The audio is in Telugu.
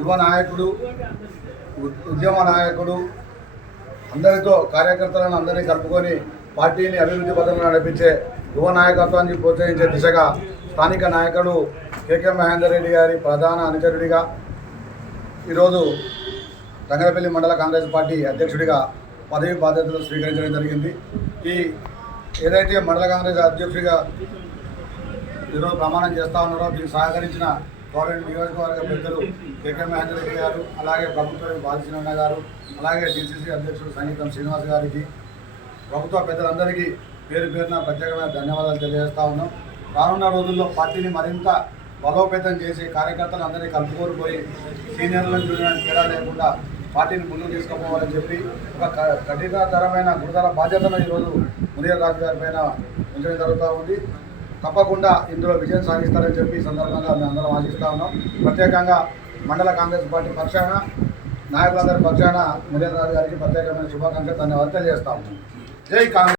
యువ నాయకుడు, ఉద్యమ నాయకుడు, అందరితో కార్యకర్తలను అందరినీ కలుపుకొని పార్టీని అభివృద్ధి పథంలో నడిపించే యువ నాయకత్వాన్ని ప్రోత్సహించే దిశగా స్థానిక నాయకుడు కేకే మహేందర్ రెడ్డి గారి ప్రధాన అనుచరుడిగా ఈరోజు తంగలపల్లి మండల కాంగ్రెస్ పార్టీ అధ్యక్షుడిగా పదవి బాధ్యతలు స్వీకరించడం జరిగింది. ఈ ఏదైతే మండల కాంగ్రెస్ అధ్యక్షుడిగా ఈరోజు ప్రమాణం చేస్తూ ఉన్నారో దీనికి సహకరించిన గవర్నమెంట్ నియోజకవర్గ పెద్దలు కేకే మహేందర్ రెడ్డి గారు, అలాగే ప్రభుత్వ బాలకృష్ణ గారు, అలాగే డిసిసి అధ్యక్షుడు సంగీతం శ్రీనివాస్ గారికి, ప్రభుత్వ పెద్దలందరికీ పేరు పేరున ప్రత్యేకమైన ధన్యవాదాలు తెలియజేస్తూ ఉన్నాం. రానున్న రోజుల్లో పార్టీని మరింత బలోపేతం చేసి కార్యకర్తలు అందరినీ కలుపుకోరిపోయి సీనియర్లను చూడడానికి తేడా లేకుండా పార్టీని ముందుకు తీసుకుపోవాలని చెప్పి ఒక కఠినతరమైన గురుతర బాధ్యతను ఈరోజు మునియర్ రాజు గారి పైన ఉంచడం జరుగుతూ ఉంది. తప్పకుండా ఇందులో విజయం సాధిస్తారని చెప్పి ఈ సందర్భంగా మేము అందరం ఆశిస్తూ ఉన్నాం. ప్రత్యేకంగా మండల కాంగ్రెస్ పార్టీ పక్షాన నాయకులందరి పక్షాన మునియర్ రాజు గారికి ప్రత్యేకమైన శుభాకాంక్షలు ధన్యవాదాలు తెలియజేస్తా ఉన్నాం. జై కాంగ్రెస్.